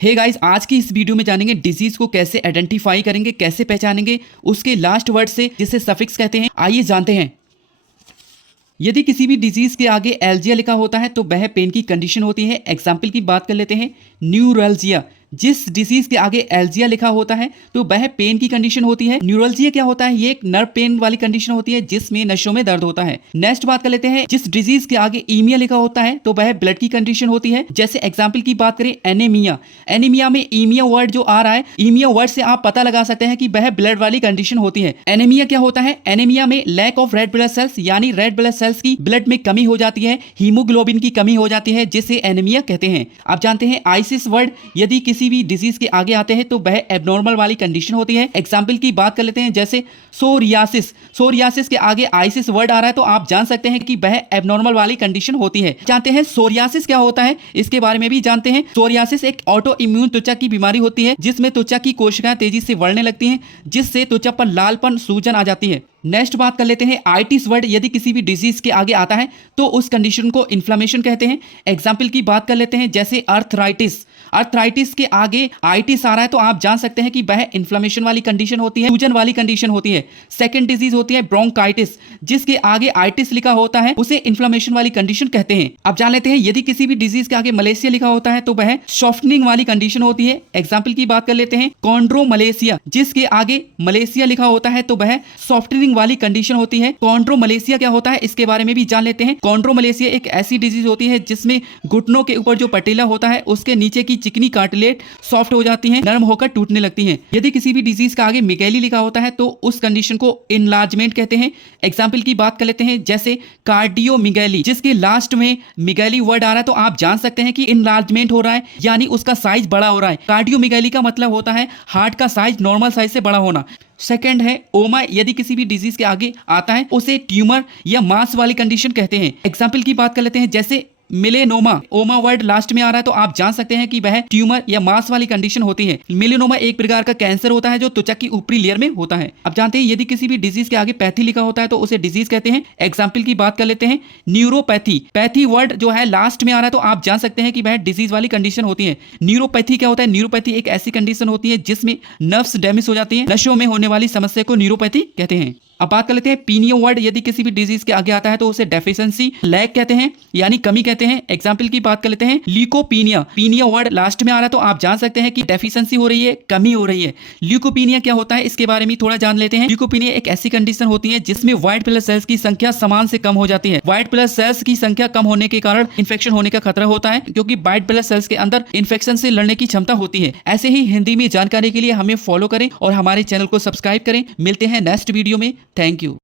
Hey guys, आज की इस वीडियो में जानेंगे डिजीज को कैसे आइडेंटिफाई करेंगे, कैसे पहचानेंगे उसके लास्ट वर्ड से जिसे सफिक्स कहते हैं। आइए जानते हैं। यदि किसी भी डिजीज के आगे एल्जिया लिखा होता है तो वह पेन की कंडीशन होती है। एग्जाम्पल की बात कर लेते हैं, न्यूरल्जिया। जिस डिजीज के आगे एल्जिया लिखा होता है तो वह पेन की कंडीशन होती है। न्यूरल्जिया क्या होता है? ये एक नर्व पेन वाली कंडीशन होती है जिसमें नसों में दर्द होता है। नेक्स्ट बात कर लेते हैं, जिस डिजीज के आगे ईमिया लिखा होता है तो वह ब्लड की कंडीशन होती है। जैसे एग्जाम्पल की बात करें, एनीमिया। एनीमिया में ईमिया वर्ड जो आ रहा है, ईमिया वर्ड से आप पता लगा सकते हैं कि वह ब्लड वाली कंडीशन होती है। एनीमिया क्या होता है? एनीमिया में lack of red blood cells यानी रेड ब्लड सेल्स की ब्लड में कमी हो जाती है, हीमोग्लोबिन की कमी हो जाती है, जिसे एनीमिया कहते हैं। आप जानते हैं आइसिस वर्ड यदि किसी भी डिजीज के आगे आते हैं तो वह एबनॉर्मल वाली कंडीशन होती है। एग्जाम्पल की बात कर लेते हैं, जैसे सोरियासिस। सोरियासिस के आगे आइसिस वर्ड आ रहा है तो आप जान सकते हैं कि वह एबनॉर्मल वाली कंडीशन होती है। जानते हैं सोरियासिस क्या होता है, इसके बारे में भी जानते हैं। सोरियासिस एक ऑटो इम्यून त्वचा की बीमारी होती है जिसमें त्वचा की कोशिकाएं तेजी से बढ़ने लगती हैं, जिससे त्वचा पर लालपन, सूजन आ जाती है। नेक्स्ट बात कर लेते हैं, आइटिस वर्ड यदि किसी भी डिजीज के आगे आता है तो उस कंडीशन को इन्फ्लेमेशन कहते हैं। एग्जाम्पल की बात कर लेते हैं, जैसे अर्थराइटिस। अर्थराइटिस के आगे आइटिस आ रहा है तो आप जान सकते हैं कि वह इन्फ्लेमेशन वाली कंडीशन होती है, सूजन वाली कंडीशन होती है। सेकंड डिजीज होती है ब्रोंकाइटिस। जिसके आगे आइटिस लिखा होता है उसे इन्फ्लेमेशन वाली कंडीशन कहते हैं। अब जान लेते हैं, यदि किसी भी डिजीज के आगे मलेशिया लिखा होता है तो वह सॉफ्टनिंग वाली कंडीशन होती है। एग्जाम्पल की बात कर लेते हैं, कॉन्ड्रोमलेशिया। जिसके आगे मलेशिया लिखा होता है तो वह सॉफ्टनिंग वाली कंडीशन होती है। कॉन्ड्रोमलेशिया क्या होता है, इसके बारे में भी जान लेते हैं। कॉन्ड्रोमलेशिया एक ऐसी डिजीज होती है जिसमें घुटनों के ऊपर जो पटेला होता है उसके नीचे की चिकनी कार्टिलेज सॉफ्ट हो जाती है, नरम होकर टूटने लगती हैं। यदि किसी भी डिजीज का आगे मिगेली लिखा होता है तो उस कंडीशन को इनलार्जमेंट कहते हैं। एग्जाम्पल की बात कर लेते हैं, जैसे कार्डियोमिगैली। जिसके लास्ट में मिगैली वर्ड आ रहा है तो आप जान सकते हैं कि इनलार्जमेंट हो रहा है, यानी उसका साइज बड़ा हो रहा है। कार्डियोमिगैली का मतलब होता है हार्ट का साइज नॉर्मल साइज से बड़ा होना। सेकंड है ओमा। यदि किसी भी डिजीज के आगे आता है उसे ट्यूमर या मास वाली कंडीशन कहते हैं। एग्जाम्पल की बात कर लेते हैं, जैसे मिलेनोमा। ओमा वर्ड लास्ट में आ रहा है तो आप जान सकते हैं कि वह ट्यूमर या मास वाली कंडीशन होती है। मिलेनोमा एक प्रकार का कैंसर होता है जो त्वचा की ऊपरी लेयर में होता है। अब जानते हैं, यदि किसी भी डिजीज के आगे पैथी लिखा होता है तो उसे डिजीज कहते हैं। एग्जाम्पल की बात कर लेते हैं, न्यूरोपैथी। पैथी वर्ड जो है लास्ट में आ रहा है तो आप जान सकते हैं कि वह डिजीज वाली कंडीशन होती है। न्यूरोपैथी क्या होता है? न्यूरोपैथी एक ऐसी कंडीशन होती है जिसमें नर्व्स डैमेज हो जाती है, नसों में होने वाली समस्या को न्यूरोपैथी कहते हैं। अब बात कर लेते हैं पीनियो वर्ड। यदि किसी भी डिजीज के आगे आता है तो उसे डेफिशिएंसी, लैक कहते हैं, यानी कमी कहते हैं। एग्जाम्पल की बात कर लेते हैं, ल्यूकोपीनिया। पीनिया वर्ड लास्ट में आ रहा है तो आप जान सकते हैं कि डेफिशिएंसी हो रही है, कमी हो रही है। ल्यूकोपीनिया क्या होता है, इसके बारे में थोड़ा जान लेते हैं। ल्यूकोपीनिया एक ऐसी कंडीशन होती है जिसमें व्हाइट ब्लड सेल्स की संख्या समान से कम हो जाती है। व्हाइट ब्लड सेल्स की संख्या कम होने के कारण इन्फेक्शन होने का खतरा होता है, क्योंकि व्हाइट ब्लड सेल्स के अंदर इन्फेक्शन से लड़ने की क्षमता होती है। ऐसे ही हिंदी में जानकारी के लिए हमें फॉलो करें और हमारे चैनल को सब्सक्राइब करें। मिलते हैं नेक्स्ट वीडियो में। Thank you.